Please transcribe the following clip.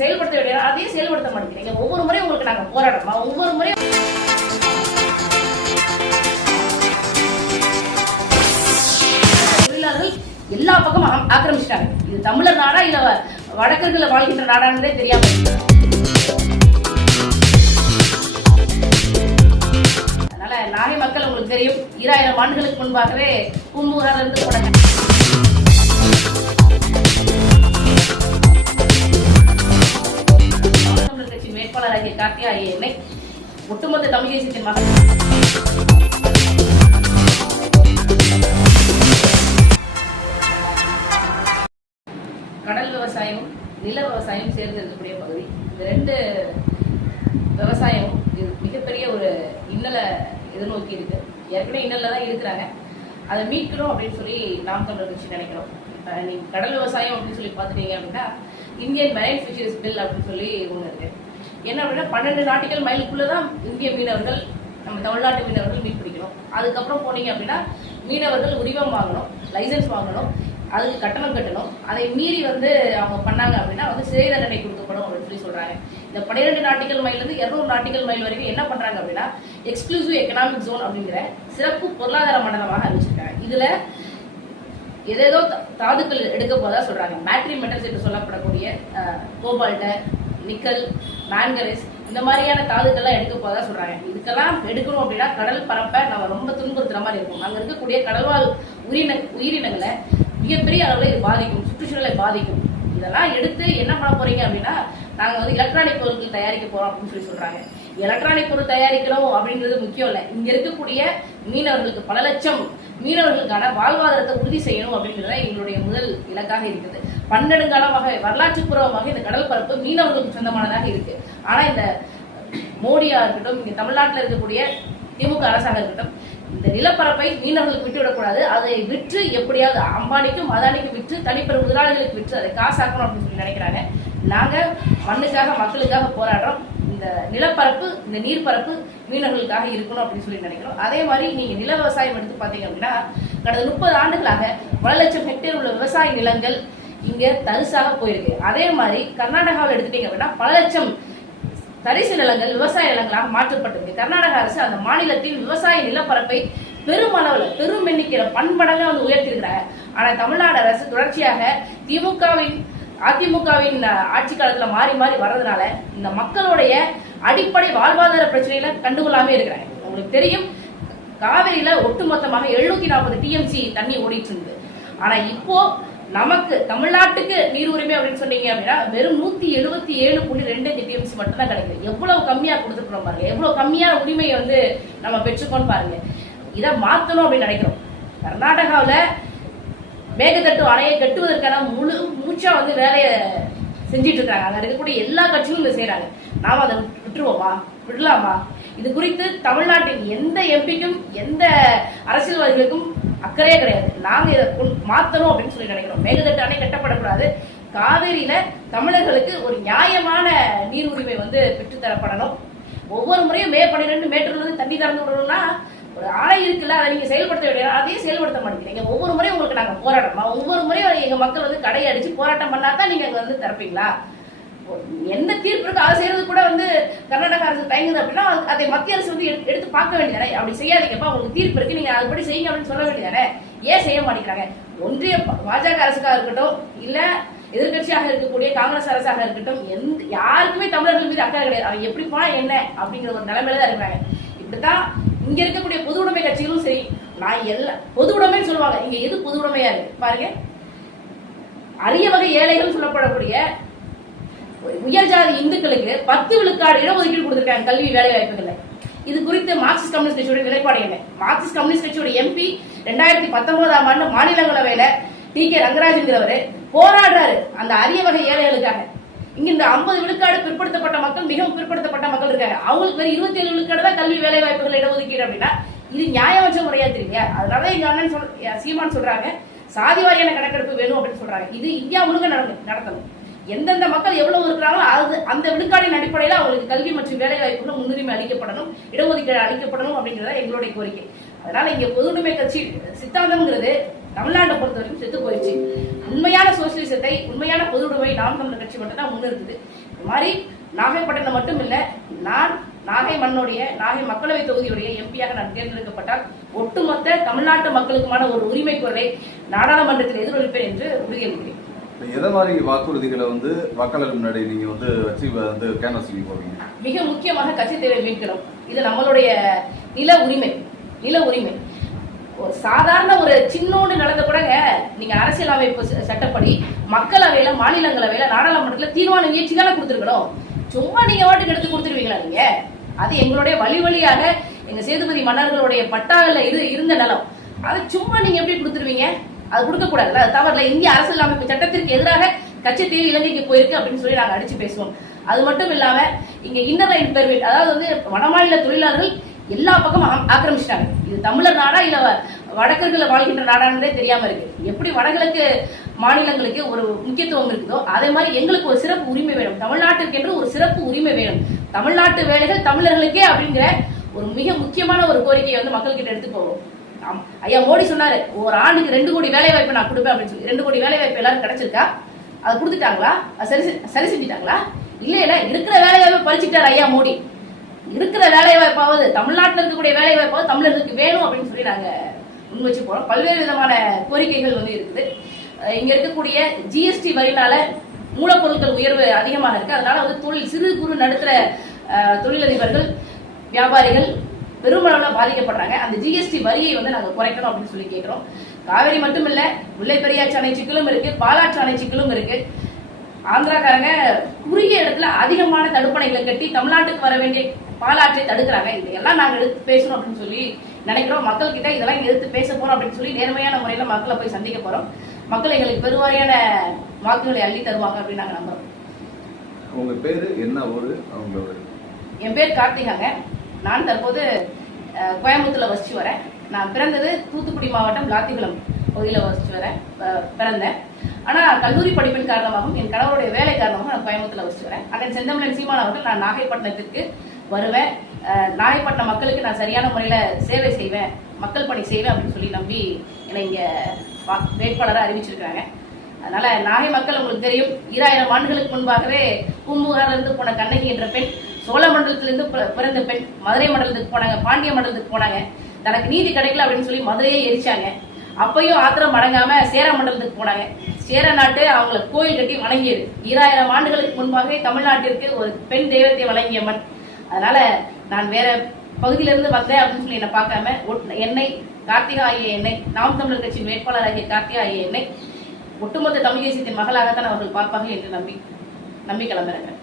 செயல்படுத்த வேண்டிய அதையும் செயல்படுத்த மாட்டேங்கிறீங்க. ஒவ்வொரு முறையும் உங்களுக்கு நாங்க போராடமா, ஒவ்வொரு முறையும் தொழிலாளர்கள் எல்லா பக்கமும் ஆக்கிரமிச்சிட்டாங்க. இது தமிழர் நாடா இல்ல வடக்கர்கள வாழ்கின்ற நாடானதே தெரியாம. அதனால நாகை மக்கள் உங்களுக்கு தெரியும், 2000 ஆண்டுகளுக்கு முன்பாகவே பூம்புகார்ல இருந்து தொடங்க கட்சி வேட்பாளராகிய கார்த்தியா என்னை ஒட்டுமொத்த தமிழ் தேசியத்தின் மகன் கடல் விவசாயம், நில விவசாயம் சேர்ந்து இருக்கக்கூடிய பகுதி. இந்த ரெண்டு விவசாயம் மிகப்பெரிய ஒரு இன்னலை எதிர்நோக்கி இருக்கு. ஏற்கனவே இன்னல்ல தான் இருக்கிறாங்க. அதை மீட்கணும் அப்படின்னு சொல்லி நாம் தமிழர் கட்சி நினைக்கிறோம். நீங்க கடல் விவசாயம் அப்படின்னு சொல்லி பார்த்துட்டீங்க அப்படின்னா இந்தியன் மெரைன் ஃபிஷரிஸ் பில் அப்படின்னு சொல்லி ஒன்று இருக்கு. என்ன அப்படின்னா 12 நாட்டிக்கல் மைலுக்குள்ளதான் இந்திய மீனவர்கள், நம்ம தமிழ்நாட்டு மீனவர்கள் மீன் பிடிக்கணும். அதுக்கப்புறம் போனீங்க அப்படின்னா மீனவர்கள் உரிமம் வாங்கணும், லைசன்ஸ் வாங்கணும், அதுக்கு கட்டணம் கட்டணும். அதை மீறி அவங்க பண்ணாங்க அப்படின்னா சிறை தண்டனை கொடுக்கப்படும் அப்படின்னு சொல்லி சொல்றாங்க. இந்த 12 நாட்டிக்கல் மைல் இருந்து 200 நாட்டிக்கல் மைல் வரைக்கும் என்ன பண்றாங்க அப்படின்னா எக்ஸ்க்ளூசிவ் எக்கனாமிக் ஜோன் அப்படிங்கிற சிறப்பு பொருளாதார மண்டலமாக அறிவிச்சிருக்காங்க. இதுல ஏதேதோ தாதுக்கள் எடுக்க போதா சொல்றாங்க. பேட்டரி மெட்டல்ஸ் என்று சொல்லப்படக்கூடிய கோபால்ட், நிக்கல், மேங்கனீஸ் இந்த மாதிரியான தாதுக்கள்லாம் எடுக்க போதா சொல்றாங்க. இதுக்கெல்லாம் எடுக்கணும் அப்படின்னா கடல் பரப்பை நம்ம ரொம்ப துன்புறுத்துற மாதிரி இருக்கும். அங்க இருக்கக்கூடிய கடல்வாழ் உயிரினங்களை மிகப்பெரிய அளவில் இது பாதிக்கும், சுற்றுச்சூழலை பாதிக்கும். இதெல்லாம் எடுத்து என்ன பண்ண போறீங்க அப்படின்னா நாங்க எலக்ட்ரானிக் பொருட்கள் தயாரிக்க போறோம் அப்படின்னு சொல்லி சொல்றாங்க. எலக்ட்ரானிக் பொருள் தயாரிக்கிறோம் அப்படின்றது முக்கியம் இல்லை. இங்க இருக்கக்கூடிய மீனவர்களுக்கு பல லட்சம் மீனவர்களுக்கான வாழ்வாதாரத்தை உறுதி செய்யணும் அப்படின்றத எங்களுடைய முதல் இலக்காக இருக்குது. 12 காலமாக வரலாற்று பூர்வமாக இந்த கடல் பரப்பு மீனவர்களுக்கு சொந்தமானதாக இருக்கு. ஆனா இந்த மோடியா இருக்கட்டும், இங்க தமிழ்நாட்டில் இருக்கக்கூடிய திமுக அரசாக இருக்கட்டும், இந்த நிலப்பரப்பை மீனவர்களுக்கு விட்டு விடக்கூடாது. அதை விற்று எப்படியாவது அம்பானிக்கும் அதானிக்கும் விற்று தனிப்பெற முதலாளிகளுக்கு விற்று அதை காசாக்கணும் அப்படின்னு சொல்லி நினைக்கிறாங்க. நாங்க மண்ணுக்காக மக்களுக்காக போராடுறோம். இந்த நிலப்பரப்பு, இந்த நீர்ப்பரப்பு மீனவர்களுக்காக இருக்கணும் அப்படின்னு சொல்லி நினைக்கிறோம். அதே மாதிரி நீங்க நில விவசாயம் எடுத்து பாத்தீங்க அப்படின்னா கடந்த 30 ஆண்டுகளாக பல லட்சம் ஹெக்டேர் உள்ள விவசாய நிலங்கள் இங்க தரிசாக போயிருக்கு. அதே மாதிரி கர்நாடகாவில் எடுத்துட்டீங்க அப்படின்னா பல லட்சம் தரிசு நிலங்கள் விவசாய நிலங்களாக மாற்றப்பட்டிருக்கு. கர்நாடக அரசு அந்த மாநிலத்தில் விவசாய நிலப்பரப்பை பெருமளவுல பெரும் எண்ணிக்கையில பன்மடங்கா உயர்த்திருக்கிறாங்க. ஆனா தமிழ்நாடு அரசு தொடர்ச்சியாக அதிமுகவின் ஆட்சி காலத்துல மாறி மாறி வர்றதுனால இந்த மக்களுடைய அடிப்படை வாழ்வாதார பிரச்சனைகளை கண்டுகொள்ளாமே இருக்கிறாங்க. உங்களுக்கு தெரியும், காவிரியில ஒட்டுமொத்தமாக 740 டிஎம்சி தண்ணி ஓடிட்டு இருக்கு. ஆனா இப்போ நமக்கு தமிழ்நாட்டுக்கு நீர் உரிமை அப்படின்னு சொன்னீங்க அப்படின்னா வெறும் 177.25 டிஎம்சி மட்டும் தான் கிடைக்குது. எவ்வளவு கம்மியா கொடுத்துருக்கோம் பாருங்க, எவ்வளவு கம்மியான உரிமையை நம்ம பெற்றுக்கோன்னு பாருங்க. இதை மாத்தணும் அப்படின்னு நினைக்கிறோம். கர்நாடகாவில மேகதட்டு அணையை கட்டுவதற்கான முழு மூச்சா வேலையை செஞ்சிட்டு இருக்காங்க. அங்க இருக்கக்கூடிய எல்லா கட்சிகளும் இதை செய்யறாங்க. நாம அதை விட்டுருவோமா, விடலாமா? இது குறித்து தமிழ்நாட்டின் எந்த எம்பிக்கும் எந்த அரசியல்வாதிகளுக்கும் அக்கறையே கிடையாது. நாங்க இதை மாத்தணும் அப்படின்னு சொல்லி நினைக்கிறோம். மேகதட்டு அணை கட்டப்படக்கூடாது. காவிரியில தமிழர்களுக்கு ஒரு நியாயமான நீர் உரிமை பெற்றுத்தரப்படணும். ஒவ்வொரு முறையும் மே 12 மேட்டூர்ல தண்ணி திறந்து விடணும்னா ஒரு ஆணை இருக்குல்ல, அதை நீங்க செயல்படுத்த வேண்டிய அதையும் செயல்படுத்த மாட்டேங்கிறீங்க. ஒவ்வொரு முறையும் உங்களுக்கு நாங்க போராடமா, ஒவ்வொரு முறையும் எங்க மக்கள் கடை அடிச்சு போராட்டம் பண்ணாதான் நீங்க அங்க திறப்பீங்களா? எந்த தீர்ப்பு இருக்கு அதை செய்யறது கூட கர்நாடக அரசு தயங்குது அப்படின்னா அதை மத்திய அரசு எடுத்து பார்க்க வேண்டியதானே. அப்படி செய்யாதீங்கப்பா, உங்களுக்கு தீர்ப்பு இருக்கு, நீங்க அதுபடி செய்யுங்க அப்படின்னு சொல்ல வேண்டியதானே. ஏன் செய்ய மாட்டேங்கிறாங்க? ஒன்றிய பாஜக அரசுக்காக இருக்கட்டும், இல்ல எதிர்கட்சியாக இருக்கக்கூடிய காங்கிரஸ் அரசாக இருக்கட்டும், யாருக்குமே தமிழர்கள் மீது அக்கறை கிடையாது. அவங்க எப்படி போனா என்ன அப்படிங்கிற ஒரு நிலைமையில தான் இருக்கிறாங்க. இப்படித்தான் இங்க இருக்கக்கூடிய பொது உடைமை கட்சிகளும் சரி. நான் எல்லாம் பொது உடைமைன்னு சொல்லுவாங்க, இங்க எது பொது உடைமையா இருக்கு பாருங்க. அரிய வகை ஏழைகள் சொல்லப்படக்கூடிய உயர் ஜாதி இந்துக்களுக்கு 10 விழுக்காடு இடஒதுக்கீடு கொடுத்திருக்காங்க கல்வி வேலை வாய்ப்புகள். இது குறித்து மார்க்சிஸ்ட் கம்யூனிஸ்ட் கட்சியோட நிலைப்பாடு என்ன? மார்க்சிஸ்ட் கம்யூனிஸ்ட் கட்சியோட எம்பி 2019ஆம் ஆண்டு மாநிலங்களவையில டி.கே. ரங்கராஜ்ங்கிறவரு போராடுறாரு அந்த அரிய வகை ஏழைகளுக்காக. இங்க இந்த 50 விழுக்காடு பிற்படுத்தப்பட்ட மக்கள், மிகவும் பிற்படுத்தப்பட்ட மக்கள் இருக்காங்க. அவங்களுக்கு 27 விழுக்காடு தான் கல்வி வேலை வாய்ப்புகள் இடஒதுக்கீடு அப்படின்னா இது நியாயமற்ற முறையா தெரியல. அதனால எங்க அண்ணன் சீமான் சொல்றாங்க சாதி வாரியான கணக்கெடுப்பு வேணும் அப்படின்னு சொல்றாங்க. இது இந்தியா முழுக்க நடத்தணும். எந்தெந்த மக்கள் எவ்வளவு இருக்கிறாங்களோ அந்த விழுக்காடின் அடிப்படையில் அவங்களுக்கு கல்வி மற்றும் வேலை வாய்ப்புகள் முன்னுரிமை அளிக்கப்படணும், இடஒதுக்கீடு அளிக்கப்படணும் அப்படிங்கிறத எங்களுடைய கோரிக்கை. அதனால இங்க பொதுவுடைமை கட்சி சித்தாந்தம்ங்கிறது தமிழ்நாட்டை பொறுத்த வரைக்கும் செத்து போயிடுச்சு. உண்மையான சோசியலிசத்தை, உண்மையான பொதுவுடைமை நாம் தமிழர் கட்சி மட்டும் தான் முன்னிறுத்துது. இது மாதிரி நாகைப்பட்டினம் மட்டும் இல்ல, நான் நாகை மண்ணுடைய நாகை மக்களவை தொகுதியுடைய எம்பியாக நான் தேர்ந்தெடுக்கப்பட்டால் ஒட்டுமொத்த தமிழ்நாட்டு மக்களுக்குமான ஒரு உரிமை குரலை நாடாளுமன்றத்தில் எதிரொலிப்பேன் என்று உறுதியளிக்கிறேன். எதை மாதிரி வாக்குறுதிகளை வாக்காளர் முன்னாடி நீங்க வச்சு கேன்வாஸ் போவீங்க? மிக முக்கியமாக கட்சி தேவை மீட்கணும். இது நம்மளுடைய நில உரிமை. ஒரு சாதாரண ஒரு சின்னோடு நடந்த கூடங்க நீங்க அரசியலமைப்பு சட்டப்படி மக்களவையில, மாநிலங்களவையில, நாடாளுமன்றத்துல தீர்மானம் முயற்சி தானே கொடுத்துருக்கணும். சும்மா நீங்க வாட்டுக்கு எடுத்து கொடுத்துருவீங்களா? நீங்க அது எங்களுடைய வழியாக எங்க சேதுபதி மன்னர்களுடைய பட்டாள இருந்த நிலம். அதை சும்மா நீங்க எப்படி கொடுத்துருவீங்க? அது கொடுக்க கூடாதுல்ல, அது தவறுல. இந்திய அரசியலமைப்பு சட்டத்திற்கு எதிராக கட்சி தேவை இலங்கைக்கு போயிருக்கு அப்படின்னு சொல்லி நாங்க அடிச்சு பேசுவோம். அது மட்டும் இல்லாம இங்க இன்னர் லைன் பெர்மிட், அதாவது வடமாநில தொழிலாளர்கள் எல்லா பக்கமும் ஆக்கிரமிச்சிட்டாங்க. இது தமிழர் நாடா இல்ல வடக்கர்கள வாழ்கின்ற நாடானதே தெரியாம இருக்கு. எப்படி வடகிழக்கு மாநிலங்களுக்கு ஒரு முக்கியத்துவம் இருக்குதோ அதே மாதிரி எங்களுக்கு ஒரு சிறப்பு உரிமை வேணும். தமிழ்நாட்டுக்கு என்று ஒரு சிறப்பு உரிமை வேணும். தமிழ்நாட்டு வேலைகள் தமிழர்களுக்கே அப்படிங்கிற ஒரு மிக முக்கியமான ஒரு கோரிக்கையை மக்கள் கிட்ட எடுத்து போவோம். ஐயா மோடி சொன்னாரு, ஒரு ஆண்டுக்கு 2 கோடி வேலை வாய்ப்பு நான் கொடுப்பேன் அப்படின்னு சொல்லி. 2 கோடி வேலை வாய்ப்பு எல்லாரும் கிடைச்சிருக்கா? அது கொடுத்துட்டாங்களா? சரி செஞ்சுட்டாங்களா? இல்ல இருக்கிற வேலை வாய்ப்பை பறிச்சுட்டாரு ஐயா மோடி. இருக்கிற வேலை வாய்ப்பாவது, தமிழ்நாட்டில் இருக்கக்கூடிய வேலை வாய்ப்பாவது தமிழர்களுக்கு வேணும் அப்படின்னு சொல்லி நாங்க முன் வச்சு போறோம். பல்வேறு விதமான கோரிக்கைகள் இருக்குது. இங்க இருக்கக்கூடிய ஜிஎஸ்டி வரினால மூலப்பொருட்கள் உயர்வு அதிகமாக இருக்கு. அதனால சிறு குறு நடுத்தர தொழிலதிபர்கள், வியாபாரிகள் பெருமளவுல பாதிக்கப்படுறாங்க. அந்த ஜிஎஸ்டி வரியை நாங்க குறைக்கணும் அப்படின்னு சொல்லி கேட்கிறோம். காவிரி மட்டும் இல்ல, முல்லை பெரியாற்று அணை சிக்கலும் இருக்கு, பாலாற்று அணை சிக்கலும் இருக்கு. ஆந்திராக்காரங்க குறுகிய இடத்துல அதிகமான தடுப்பணைகளை கட்டி தமிழ்நாட்டுக்கு வர வேண்டிய பாலாற்றை தடுக்கிறாங்க. இதெல்லாம் நாங்க எடுத்து பேசணும் அப்படின்னு சொல்லி நினைக்கிறோம். மக்கள் கிட்ட இதெல்லாம் எடுத்து பேச போறோம் அப்படின்னு சொல்லி நேர்மையான முறையில மக்களை போய் சந்திக்க போறோம். மக்கள் எங்களுக்கு பெருவாரியான வாக்குகளை அள்ளி தருவாங்க அப்படின்னு நாங்க நம்புறோம். உங்க பேரு என்ன ஊரு? என் பேர் கார்த்திகாங்க. நான் தற்போது கோயம்புத்தூர்ல வசிச்சு வரேன். நான் பிறந்தது தூத்துக்குடி மாவட்டம் லாத்திகுளம் பகுதியில வசிச்சு பிறந்தேன். ஆனா கல்லூரி படிப்பின் காரணமாகவும் என் கணவருடைய வேலை காரணமாக நான் கோயம்புத்தூர்ல வசிச்சு வரேன். அண்ணன் செந்தமிழன் சீமான் அவர்கள் நான் நாகைப்பட்டினத்திற்கு வருவேன், நாகைப்பட்டினம் மக்களுக்கு நான் சரியான முறையில சேவை செய்வேன், மக்கள் பணி செய்வேன் அப்படின்னு சொல்லி நம்பி என்னை இங்க வேட்பாளராக அறிவிச்சிருக்காங்க. அதனால நாகை மக்கள் உங்களுக்கு தெரியும், 2000 ஆண்டுகளுக்கு முன்பாகவே பூம்புகாரிலிருந்து போன கண்ணகி என்ற பெண், சோழ மண்டலத்திலிருந்து பிறந்த பெண் மதுரை மண்டலத்துக்கு போனாங்க, பாண்டிய மண்டலத்துக்கு போனாங்க. தனக்கு நீதி கிடைக்கல அப்படின்னு சொல்லி மதுரையே எரிச்சாங்க. அப்பையும் ஆத்திரம் அடங்காம சேர மண்டலத்துக்கு போனாங்க. சேர நாட்டு அவங்களை கோயில் கட்டி வணங்கியது. 2000 ஆண்டுகளுக்கு முன்பாகவே தமிழ்நாட்டிற்கு ஒரு பெண் தெய்வத்தை வழங்கிய மண். அதனால நான் வேற பகுதியிலிருந்து வந்தேன் அப்படின்னு சொல்லி என்னை பார்க்காம என்னை கார்த்திகா ஆகிய என்னை, நாம் தமிழர் கட்சியின் வேட்பாளர் ஆகிய கார்த்திகா ஆகிய என்னை ஒட்டுமொத்த தமிழ் தேசியத்தின் மகளாகத்தான் அவர்கள் பார்ப்பார்கள் என்று நம்பி கிளம்புறேன்.